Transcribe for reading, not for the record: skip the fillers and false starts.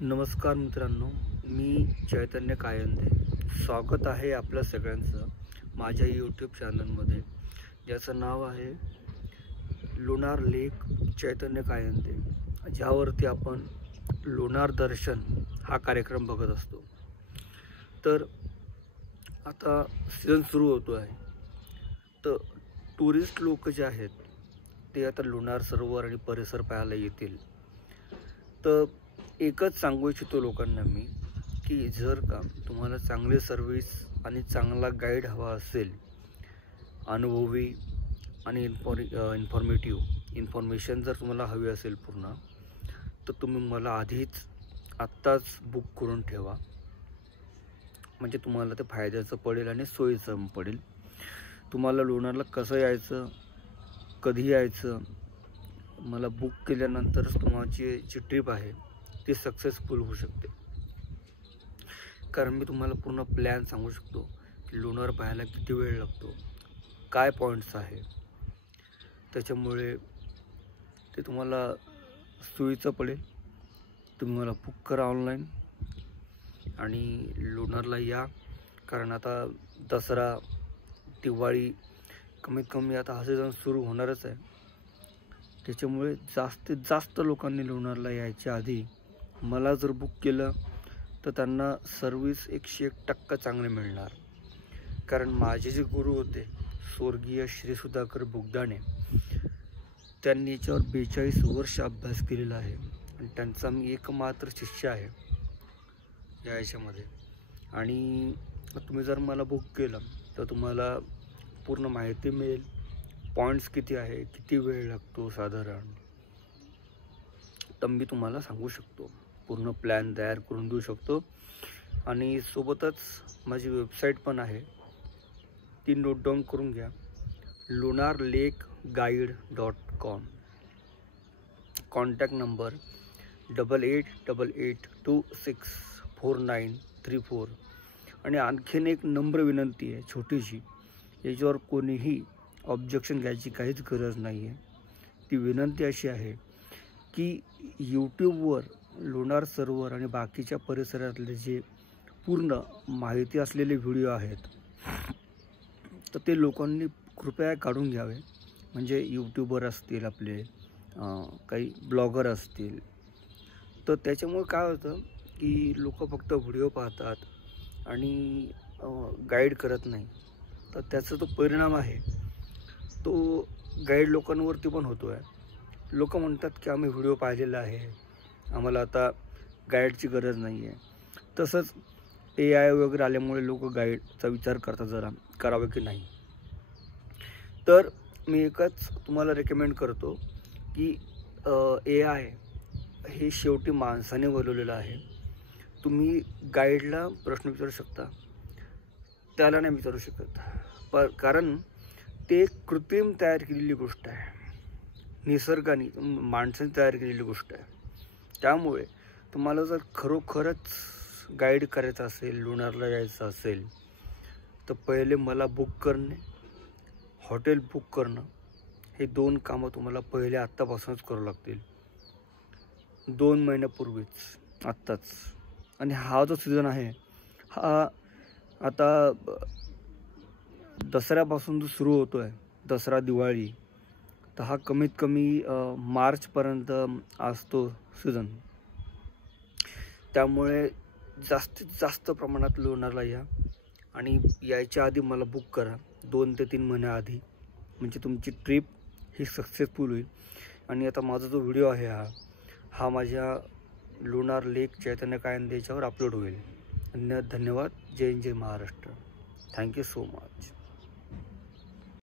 नमस्कार मित्रांनो, मी चैतन्य कायंदे. स्वागत आहे आपल्या सगळ्यांचं माझ्या यूट्यूब चॅनलमध्ये, ज्याचं नाव आहे लोणार लेक चैतन्य कायंदे, ज्यावरती आपण लोणार दर्शन हा कार्यक्रम बघत असतो. तर आता सीझन सुरू होतो आहे, तर टुरिस्ट लोक जे आहेत ते आता लोणार सरोवर आणि परिसर पाहायला येतील. तर एकच सांगू इच्छितो लोकांना मी, की जर का तुम्हाला चांगली सर्व्हिस आणि चांगला गाईड हवा असेल, अनुभवी आणि इन्फॉर्मेशन जर तुम्हाला हवी असेल पूर्ण, तर तुम्ही मला आत्ताच बुक करून ठेवा. म्हणजे तुम्हाला ते फायद्याचं पडेल आणि सोयीचं पडेल. तुम्हाला लोणारला कसं यायचं, कधी यायचं, मला बुक केल्यानंतरच तुमची जी ट्रिप आहे ती सक्सेसफुल होऊ शकते. कारण मी तुम्हाला पूर्ण प्लॅन सांगू शकतो की लोणार पाहायला किती वेळ लागतो, काय पॉईंट्स आहे. त्याच्यामुळे ते तुम्हाला सोयीचं पडेल. तुम्ही मला बुक करा ऑनलाईन आणि लोणारला या. कारण आता दसरा, दिवाळी कमीत कमी आता हा सीझन सुरू होणारच आहे. त्याच्यामुळे जास्तीत जास्त लोकांनी लोणारला यायच्या आधी मला जर बुक केलं तर त्यांना सर्व्हिस 101% चांगले मिळणार. कारण माझे जे गुरु होते स्वर्गीय श्री सुधाकर बुगदाणे, त्यांनी याच्यावर 42 वर्ष अभ्यास केलेला आहे आणि त्यांचा मी एकमात्र शिष्य आहे या याच्यामध्ये. आणि तुम्ही जर मला बुक केलं तर तुम्हाला पूर्ण माहिती मिळेल, पॉईंट्स किती आहे, किती वेळ लागतो साधारण, तर मी तुम्हाला सांगू शकतो. पूर्ण प्लॅन तयार करून देऊ शकतो. आणि सोबतच माझी वेबसाईट पण आहे, ती नोट डाऊन करून घ्या, lunarlakeguide.com. Contact number 8888264934. आणि आणखीन एक नम्र विनंती आहे छोटीशी, याच्यावर कोणीही ऑब्जेक्शन घ्यायची काहीच गरज नाही आहे. ती विनंती अशी आहे की यूट्यूबवर लोणार सरोवर आणि बाकीच्या परिसरातले जे पूर्ण माहिती असलेले व्हिडिओ आहेत तर ते लोकांनी कृपया काढून घ्यावे. म्हणजे यूट्यूबर असतील, आपले काही ब्लॉगर असतील, तर त्याच्यामुळे काय होतं की लोक फक्त व्हिडिओ पाहतात आणि गाईड करत नाही. तर त्याचा तो परिणाम आहे तो गाईड लोकांवरती पण होतो आहे. लोक म्हणतात की आम्ही व्हिडिओ पाहिलेला आहे, आम्हाला आता गाईडची गरज नाही आहे. तसंच AI वगैरे आल्यामुळे लोक गाईडचा विचार करतात जरा करावं की नाही. तर मी एकच तुम्हाला रेकमेंड करतो की AI हे शेवटी माणसाने बनवलेलं आहे. तुम्ही गाईडला प्रश्न विचारू शकता, त्याला नाही विचारू शकत. कारण ते कृत्रिम तयार केलेली गोष्ट आहे, निसर्गाने माणसाने तयार केलेली गोष्ट आहे. त्यामुळे तुम्हाला जर खरोखरच गाईड करायचं असेल, लोणारला यायचं असेल, तर पहिले मला बुक करणे, हॉटेल बुक करणं, हे 2 कामं तुम्हाला पहिले आत्तापासूनच करावं लागतील, 2 महिन्यापूर्वीच, आत्ताच. आणि हा जो सीझन आहे हा आता दसऱ्यापासून जो सुरू होतो आहे, दसरा दिवाळी, तर हा कमीत कमी मार्चपर्यंत असतो सीझन. त्यामुळे जास्तीत जास्त प्रमाणात लोणारला या आणि यायच्या आधी मला बुक करा 2 ते 3 महिन्याआधी. म्हणजे तुमची ट्रिप ही सक्सेसफुल होईल. आणि आता माझा जो व्हिडिओ आहे हा माझ्या लोणार लेक चैतन्य कायंदे याच्यावर अपलोड होईल. धन्यवाद. जय हिंद, जय महाराष्ट्र. Thank you so much.